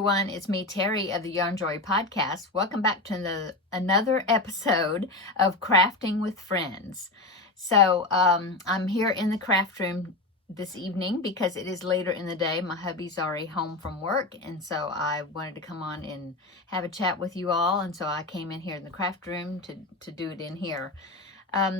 everyone, it's me, Terry of the Yarn Joy Podcast. Welcome back to another episode of Crafting with Friends. So I'm here in the craft room this evening because it is later in the day. My hubby's already home from work, and so I wanted to come on and have a chat with you all, and so I came in here in the craft room to do it in here.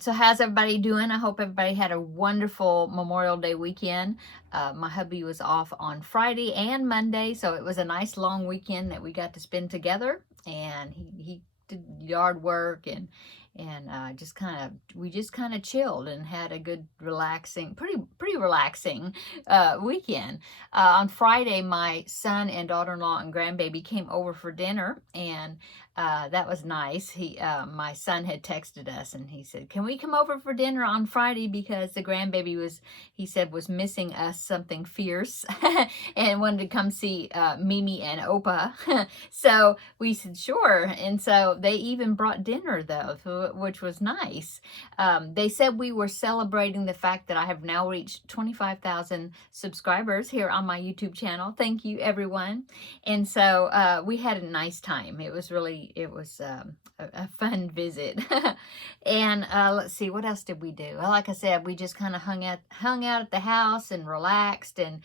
So how's everybody doing? I hope everybody had a wonderful Memorial Day weekend. My hubby was off on Friday and Monday, so it was a nice long weekend that we got to spend together. And he did yard work and we just kind of chilled and had a good relaxing, pretty relaxing weekend. On Friday, my son and daughter-in-law and grandbaby came over for dinner, and that was nice. My son had texted us and he said, "Can we come over for dinner on Friday?" Because the grandbaby was missing us something fierce and wanted to come see Mimi and Opa. So we said, sure. And so they even brought dinner though, which was nice. They said we were celebrating the fact that I have now reached 25,000 subscribers here on my YouTube channel. Thank you, everyone. And so we had a nice time. It was a fun visit. And let's see, what else did we do? Well, like I said, we just kind of hung out at the house and relaxed and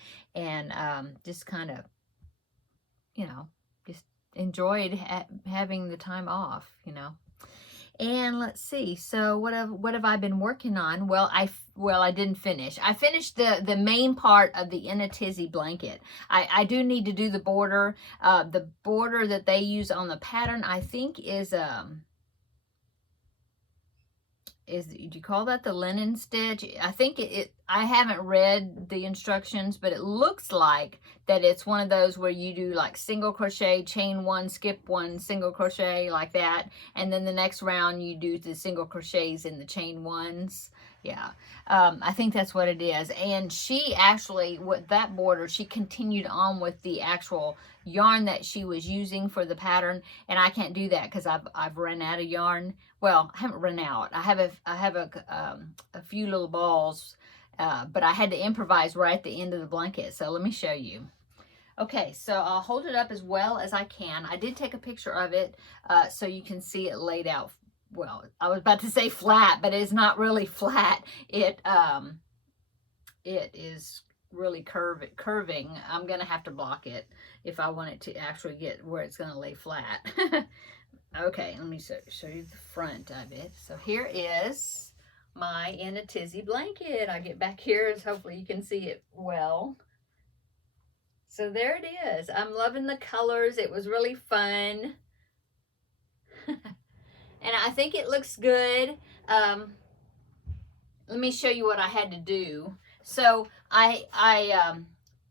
just kind of, just enjoyed having the time off, And let's see, so what have I been working on? Well, I didn't finish. I finished the main part of the In a Tizzy blanket. I do need to do the border. The border that they use on the pattern, I think is do you call that the linen stitch? I think I haven't read the instructions, but it looks like that it's one of those where you do like single crochet, chain one, skip one, single crochet like that. And then the next round you do the single crochets in the chain ones. Yeah, I think that's what it is. And she actually, with that border, she continued on with the actual yarn that she was using for the pattern. And I can't do that because I've run out of yarn. Well, I haven't run out. I have a few little balls, but I had to improvise right at the end of the blanket. So let me show you. Okay, so I'll hold it up as well as I can. I did take a picture of it so you can see it laid out. Well, I was about to say flat, but it's not really flat. It is really curving. I'm gonna have to block it if I want it to actually get where it's gonna lay flat. Okay, let me show you the front of it. So here is my In a Tizzy blanket. I get back here, so hopefully you can see it well. So there it is. I'm loving the colors. It was really fun. And I think it looks good. Let me show you what I had to do. So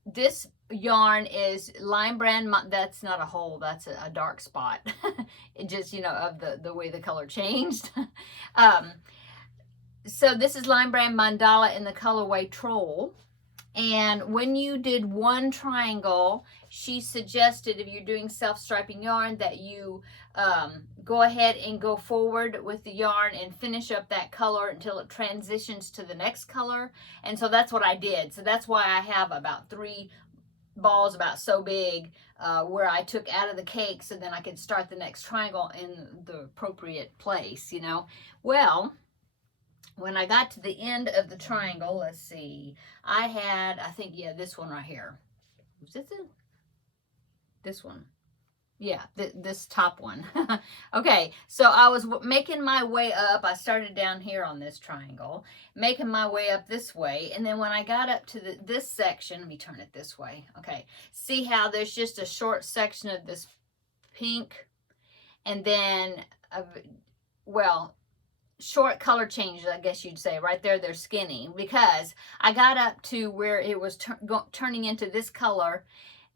this yarn is Lime Brand. That's not a hole, that's a dark spot. It just, of the way the color changed. So this is Lime Brand Mandala in the colorway Troll. And when you did one triangle, she suggested if you're doing self-striping yarn that you go ahead and go forward with the yarn and finish up that color until it transitions to the next color. And so that's what I did. So that's why I have about 3 balls about so big where I took out of the cake so then I could start the next triangle in the appropriate place, Well, when I got to the end of the triangle, let's see, I think, this one right here. Was this it? This one. Yeah, this top one. Okay, so I was making my way up. I started down here on this triangle, making my way up this way. And then when I got up to this section, let me turn it this way. Okay, see how there's just a short section of this pink and then, short color changes, I guess you'd say. Right there, they're skinny because I got up to where it was turning into this color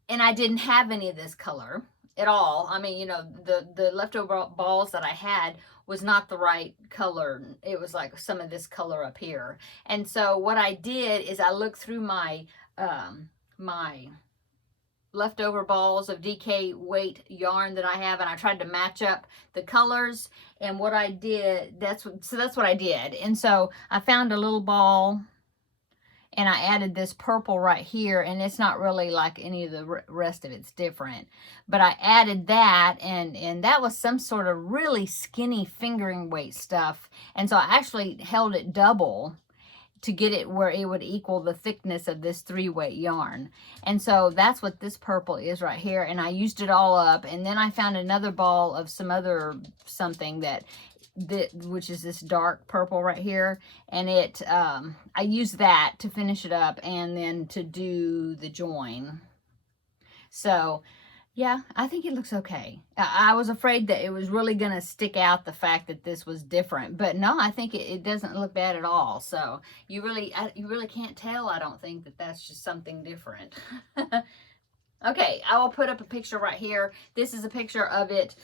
and I didn't have any of this color at all. I mean, the leftover balls that I had was not the right color. It was like some of this color up here. And so what I did is I looked through my my leftover balls of DK weight yarn that I have, and I tried to match up the colors. And what I did, that's what I did. And so I found a little ball and I added this purple right here, and it's not really like any of the rest of it's different, but I added that, and that was some sort of really skinny fingering weight stuff, and so I actually held it double to get it where it would equal the thickness of this 3-weight yarn. And so that's what this purple is right here, and I used it all up, and then I found another ball of some other something that which is this dark purple right here, and it I used that to finish it up and then to do the join. So yeah, I think it looks okay. I was afraid that it was really going to stick out the fact that this was different, but no, I think it doesn't look bad at all. So you really can't tell, I don't think, that that's just something different. Okay, I will put up a picture right here. This is a picture of it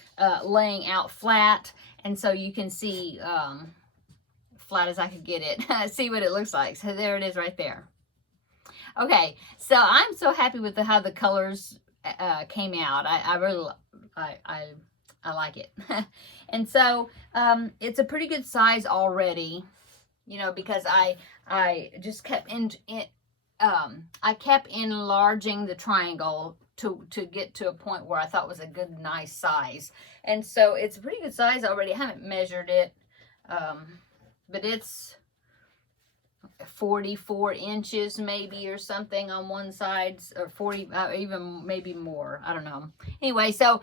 laying out flat, and so you can see, flat as I could get it, see what it looks like. So there it is right there. Okay, so I'm so happy with how the colors came out. I really like it. And so it's a pretty good size already, you know, because I just kept I kept enlarging the triangle to get to a point where I thought was a good, nice size. And so it's a pretty good size already. I haven't measured it, but it's 44 inches maybe or something on one side, or 40, even maybe more. I don't know. Anyway, so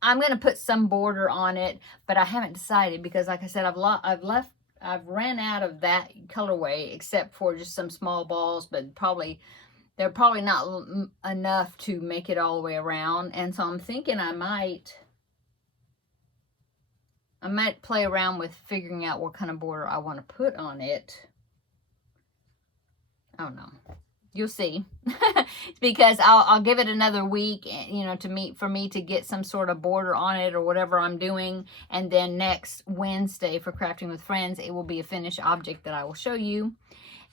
I'm going to put some border on it, but I haven't decided because, like I said, I've ran out of that colorway except for just some small balls, but they're probably not enough to make it all the way around. And so I'm thinking I might play around with figuring out what kind of border I want to put on it. I don't know. You'll see. Because I'll give it another week, you know, for me to get some sort of border on it or whatever I'm doing. And then next Wednesday for Crafting with Friends, it will be a finished object that I will show you,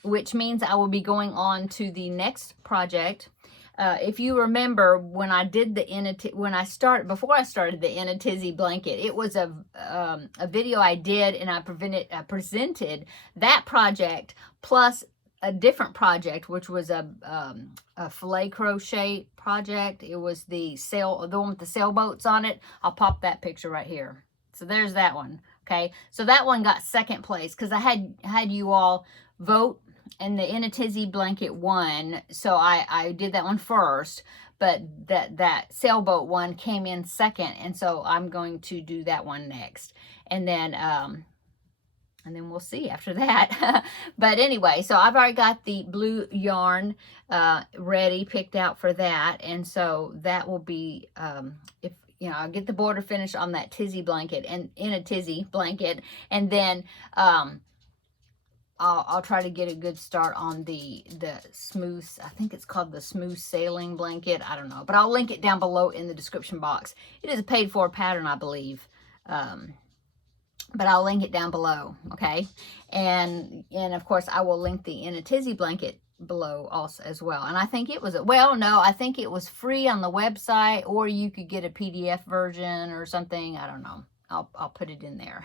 which means I will be going on to the next project. If you remember, when I did before I started the In a Tizzy blanket, it was a video I did, and I presented that project plus a different project, which was a filet crochet project. It was the one with the sailboats on it. I'll pop that picture right here. So there's that one. Okay, so that one got second place because I had you all vote, and the In a Tizzy blanket won. So I did that one first, but that sailboat one came in second, and so I'm going to do that one next, and then we'll see after that. But anyway, so I've already got the blue yarn ready, picked out for that, and so that will be if you know, I'll get the border finished on that Tizzy blanket and In a Tizzy blanket, and then I'll try to get a good start on the smooth, I think it's called the smooth sailing blanket. I don't know, but I'll link it down below in the description box. It is a paid for pattern, I believe. But I'll link it down below, okay? And of course, I will link the In a Tizzy blanket below also as well. And I think it was, well, no, I think it was free on the website, or you could get a PDF version or something. I don't know. I'll put it in there.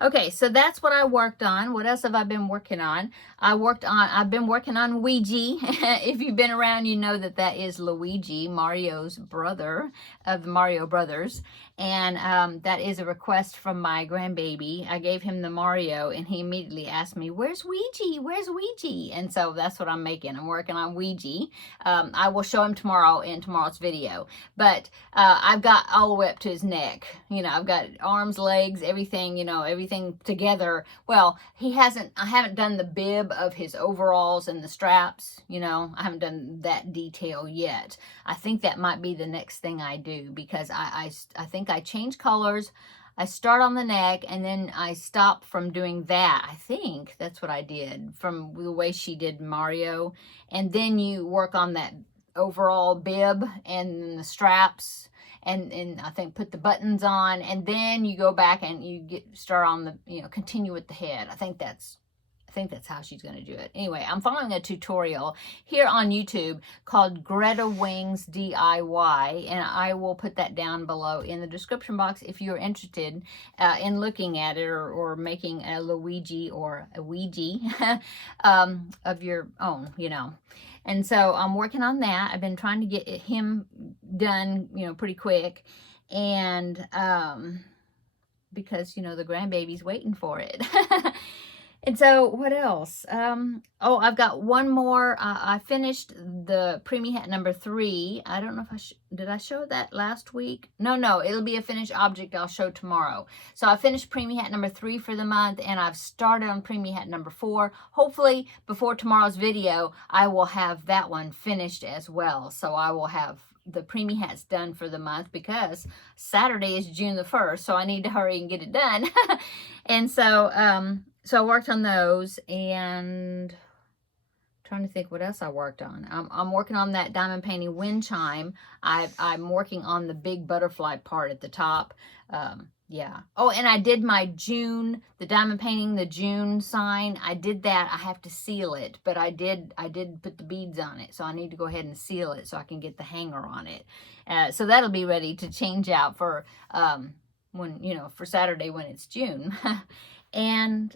Okay, so that's what I worked on. What else have I been working on? I've been working on Luigi. If you've been around, you know that is Luigi, Mario's brother of the Mario Brothers. And that is a request from my grandbaby. I gave him the Mario, and he immediately asked me, "Where's Luigi? Where's Luigi?" And so that's what I'm making. I'm working on Luigi. I will show him tomorrow in tomorrow's video. But I've got all the way up to his neck. You know, I've got arms, legs, everything, you know, everything together. Well, I haven't done the bib of his overalls and the straps, you know. I haven't done that detail yet. I think that might be the next thing I do, because I think I change colors. I start on the neck, and then I stop from doing that. I think that's what I did from the way she did Mario. And then you work on that overall bib and the straps, and I think put the buttons on, and then you go back and you start on the, you know, continue with the head. I think that's I think that's how she's going to do it. Anyway, I'm following a tutorial here on YouTube called Greta Wings DIY, and I will put that down below in the description box if you're interested in looking at it, or making a Luigi or a Ouija of your own, you know. And so I'm working on that. I've been trying to get him done, you know, pretty quick. And because, you know, the grandbaby's waiting for it. And so what else? Oh, I've got one more. I finished the preemie hat number 3. I don't know if did I show that last week? No, it'll be a finished object I'll show tomorrow. So I finished preemie hat number 3 for the month, and I've started on preemie hat number 4. Hopefully before tomorrow's video, I will have that one finished as well. So I will have the preemie hats done for the month, because Saturday is June the 1st, so I need to hurry and get it done. And so so I worked on those, and trying to think what else I worked on. I'm working on that diamond painting wind chime. I'm working on the big butterfly part at the top. Yeah. Oh, and I did my June, the diamond painting, the June sign. I did that. I have to seal it, but I did put the beads on it, so I need to go ahead and seal it so I can get the hanger on it. So that'll be ready to change out for when, you know, for Saturday when it's June. And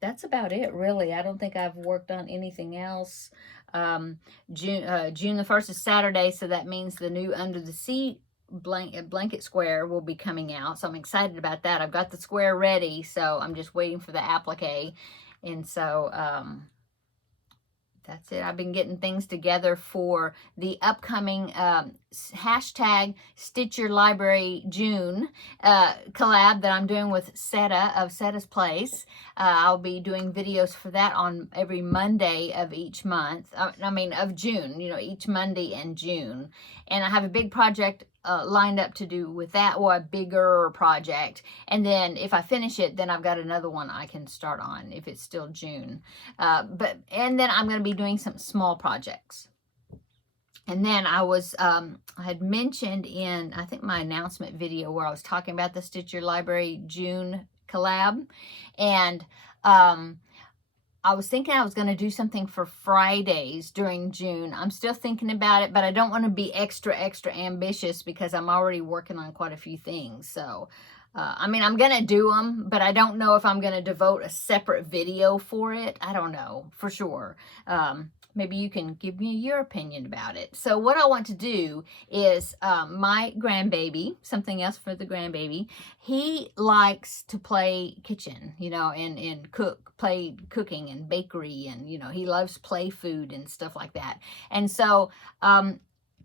that's about it, really. I don't think I've worked on anything else. June the 1st is Saturday, so that means the new Under the Sea blanket square will be coming out. So I'm excited about that. I've got the square ready, so I'm just waiting for the applique. And so that's it. I've been getting things together for the upcoming hashtag Stitch Your Library June collab that I'm doing with Seta of Seta's Place. I'll be doing videos for that on every Monday of each month. Of June, you know, each Monday in June. And I have a big project lined up to do with that, or a bigger project. And then if I finish it, then I've got another one I can start on if it's still June. And then I'm going to be doing some small projects. And then I had mentioned in, I think, my announcement video where I was talking about the Stitch Your Library June collab. And I was thinking I was going to do something for Fridays during June. I'm still thinking about it, but I don't want to be extra ambitious, because I'm already working on quite a few things. So, I'm going to do them, but I don't know if I'm going to devote a separate video for it. I don't know for sure. Maybe you can give me your opinion about it. So what I want to do is my grandbaby, something else for the grandbaby, he likes to play kitchen, you know, and play cooking and bakery, and, you know, he loves play food and stuff like that. And so I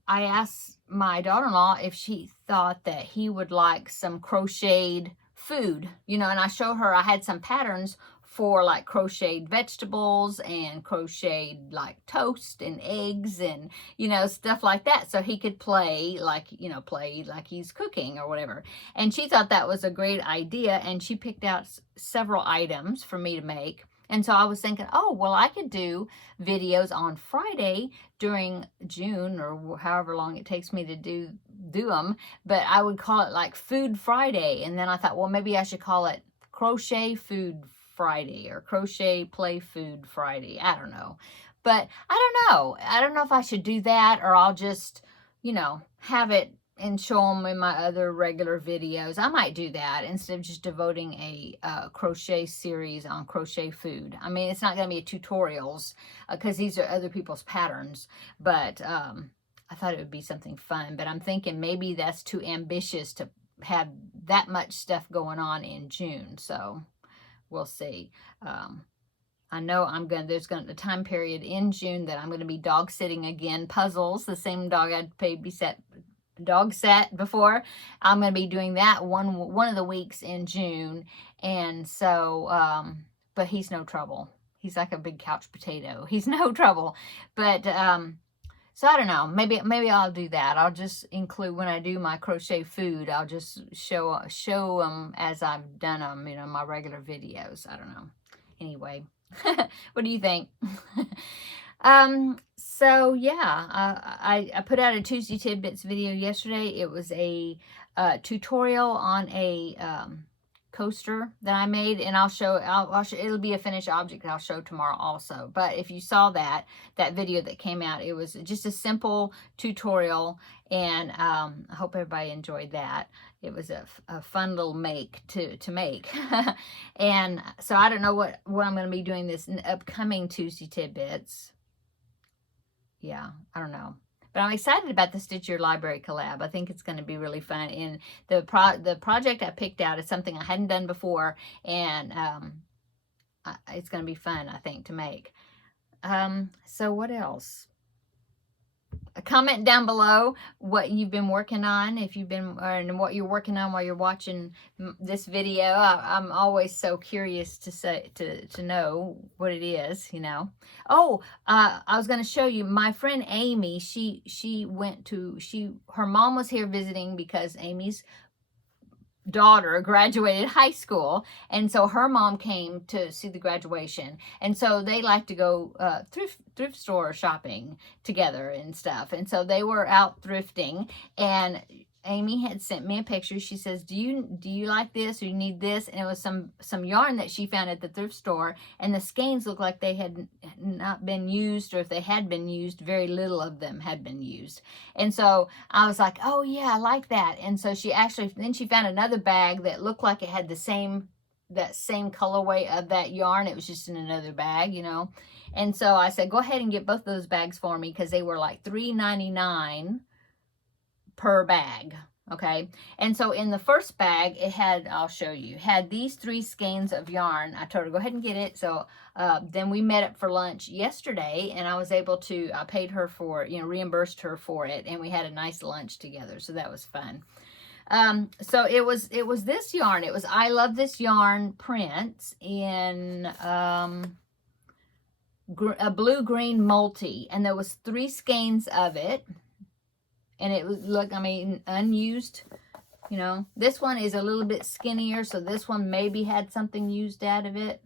asked my daughter-in-law if she thought that he would like some crocheted food, you know, and I showed her I had some patterns for like crocheted vegetables and crocheted like toast and eggs and, you know, stuff like that. So he could play like, you know, play like he's cooking or whatever. And she thought that was a great idea. And she picked out several items for me to make. And so I was thinking, oh, well, I could do videos on Friday during June, or however long it takes me to do them. But I would call it like Food Friday. And then I thought, well, maybe I should call it Crochet Food Friday or Crochet Play Food Friday. I don't know. But I don't know. I don't know if I should do that, or I'll just, you know, have it and show them in my other regular videos. I might do that instead of just devoting a crochet series on crochet food. I mean, it's not going to be tutorials because these are other people's patterns. But I thought it would be something fun. But I'm thinking maybe that's too ambitious to have that much stuff going on in June. So we'll see. I know there's going to be a time period in June that I'm going to be dog sitting again, puzzles, the same dog I'd dog sat before. I'm going to be doing that one of the weeks in June. And so, but he's no trouble. He's like a big couch potato. He's no trouble. But, so I don't know, maybe I'll do that. I'll just include, when I do my crochet food, I'll just show them as I've done them, you know, my regular videos. I don't know. Anyway, what do you think? So yeah, I put out a Tuesday Tidbits video yesterday. It was a tutorial on a coaster that I made, and I'll show, it'll be a finished object I'll show tomorrow also. But if you saw that video that came out, it was just a simple tutorial, and I hope everybody enjoyed that. It was a fun little make to make. And so I don't know what I'm going to be doing this in upcoming Tuesday Tidbits. Yeah, I don't know. But I'm excited about the Stitch Your Library collab. I think it's going to be really fun. And the project I picked out is something I hadn't done before. And it's going to be fun, I think, to make. So what else? Comment down below what you've been working on, if you've been, and what you're working on while you're watching this video. I'm always so curious to know what it is, you know. Oh, I was going to show you my friend Amy. Her mom was here visiting because Amy's daughter graduated high school, and so her mom came to see the graduation, and so they like to go thrift store shopping together and stuff, and so they were out thrifting, and Amy had sent me a picture. She says, do you like this, or you need this? And it was some yarn that she found at the thrift store, and the skeins looked like they had not been used, or if they had been used, very little of them had been used. And so I was like, oh yeah, I like that. And so then she found another bag that looked like it had that same colorway of that yarn. It was just in another bag, you know. And so I said, go ahead and get both those bags for me, because they were like $3.99 per bag. Okay, and so in the first bag it had, I'll show you, had these 3 skeins of yarn. I told her go ahead and get it. So then we met up for lunch yesterday, and I was able to, I paid her for, you know, reimbursed her for it, and we had a nice lunch together, so that was fun. So it was this yarn. It was I Love This Yarn prints in a blue-green multi, and there was 3 skeins of it. And it was, look, I mean, unused, you know. This one is a little bit skinnier, so this one maybe had something used out of it.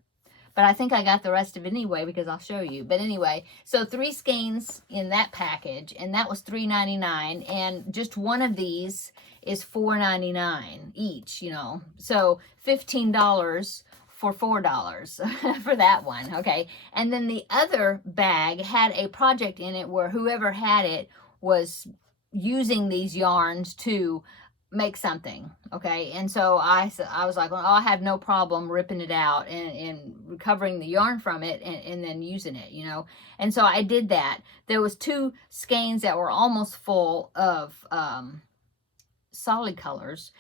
But I think I got the rest of it anyway, because I'll show you. But anyway, so 3 skeins in that package, and that was $3.99. And just one of these is $4.99 each, you know. So $15 for $4 for that one, okay. And then the other bag had a project in it where whoever had it was using these yarns to make something, okay. And so I was like, well, I have no problem ripping it out and recovering the yarn from it, and then using it, you know. And so I did that. There was 2 skeins that were almost full of solid colors.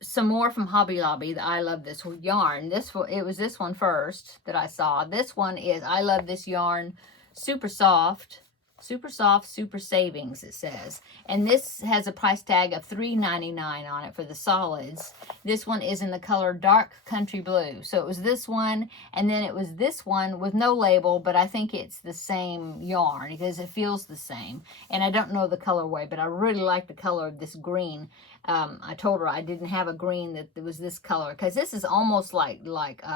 Some more from Hobby Lobby, that I Love This Yarn. It was this one first that I saw. This one is I Love This Yarn Super Soft, super savings, it says. And this has a price tag of $3.99 on it for the solids. This one is in the color Dark Country Blue. So it was this one, and then it was this one with no label, but I think it's the same yarn because it feels the same. And I don't know the colorway, but I really like the color of this green. I told her I didn't have a green that was this color, because this is almost like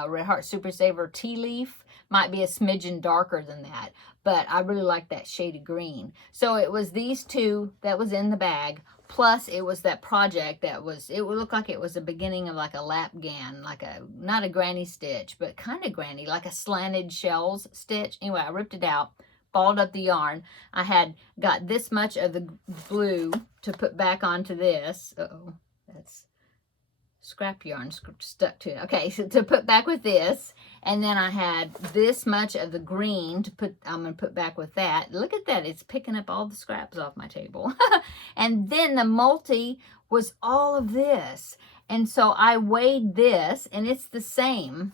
Red Heart Super Saver Tea Leaf. Might be a smidgen darker than that, but I really like that shade of green. So it was these 2 that was in the bag, plus it was that project that was, it would look like it was the beginning of like a lap gan, like not a granny stitch, but kind of granny, like a slanted shells stitch. Anyway, I ripped it out, balled up the yarn. I had got this much of the blue to put back onto this. Uh-oh, that's scrap yarn stuck to it. Okay, so to put back with this, and then I had this much of the green to put, I'm going to put back with that. Look at that, it's picking up all the scraps off my table. And then the multi was all of this. And so I weighed this, and it's the same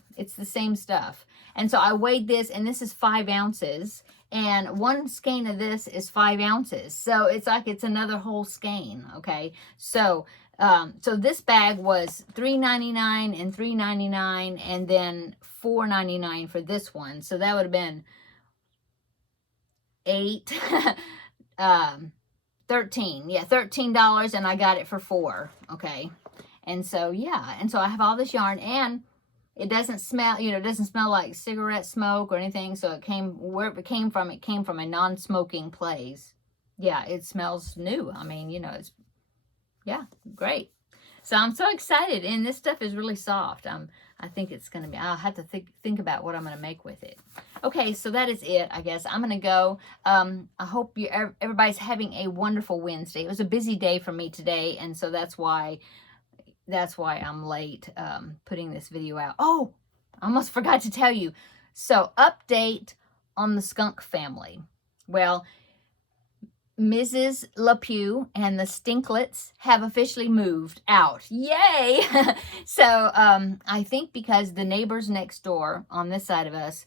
stuff. And so I weighed this, and this is 5 ounces. And 1 skein of this is 5 ounces. So it's like it's another whole skein, okay? So this bag was $3.99 and $3.99, and then $4.99 for this one. So that would have been 8, 13. Yeah, $13, and I got it for $4. Okay, and so yeah, and so I have all this yarn, and it doesn't smell, you know, it doesn't smell like cigarette smoke or anything. So it came, wherever it came from a non-smoking place. Yeah, it smells new. I mean, you know, it's, yeah, great. So I'm so excited, and this stuff is really soft. I think it's going to be, I'll have to think about what I'm going to make with it. Okay, so that is it, I guess. I'm going to go. I hope everybody's having a wonderful Wednesday. It was a busy day for me today, and so that's why I'm late putting this video out. Oh, I almost forgot to tell you. So, update on the Skunk family. Well, Mrs. LaPew and the Stinklets have officially moved out. Yay! So, I think because the neighbors next door on this side of us,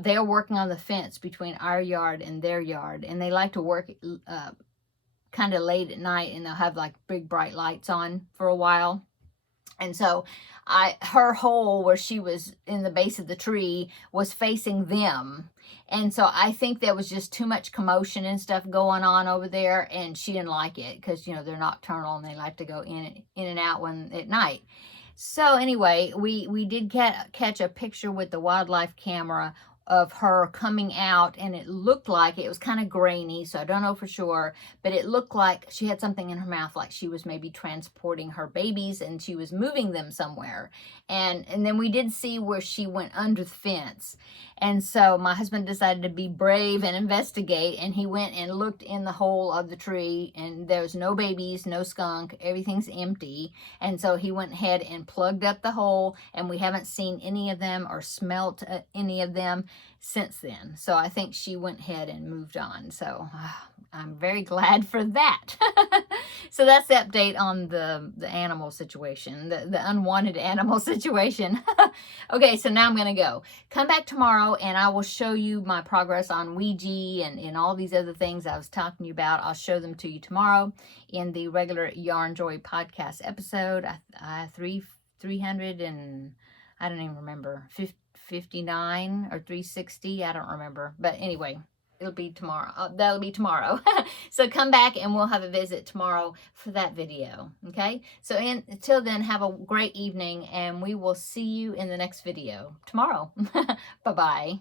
they are working on the fence between our yard and their yard, and they like to work kind of late at night, and they'll have like big bright lights on for a while. And so her hole where she was in the base of the tree was facing them. And so I think there was just too much commotion and stuff going on over there, and she didn't like it because, you know, they're nocturnal and they like to go in and out at night. So anyway, we did catch a picture with the wildlife camera of her coming out, and it looked like it was kind of grainy, so I don't know for sure, but it looked like she had something in her mouth, like she was maybe transporting her babies and she was moving them somewhere. And then we did see where she went under the fence. And so my husband decided to be brave and investigate, and he went and looked in the hole of the tree, and there's no babies, no skunk, everything's empty. And so he went ahead and plugged up the hole, and we haven't seen any of them or smelt any of them since then. So I think she went ahead and moved on. So I'm very glad for that. So that's the update on the animal situation, the unwanted animal situation. Okay, so now I'm going to go. Come back tomorrow and I will show you my progress on Luigi and all these other things I was talking to you about. I'll show them to you tomorrow in the regular Yarn Joy podcast episode. 300 and I don't even remember, 59 or 360, I don't remember. But anyway, it'll be tomorrow. That'll be tomorrow. So come back and we'll have a visit tomorrow for that video. Okay? So until then, have a great evening, and we will see you in the next video tomorrow. Bye-bye.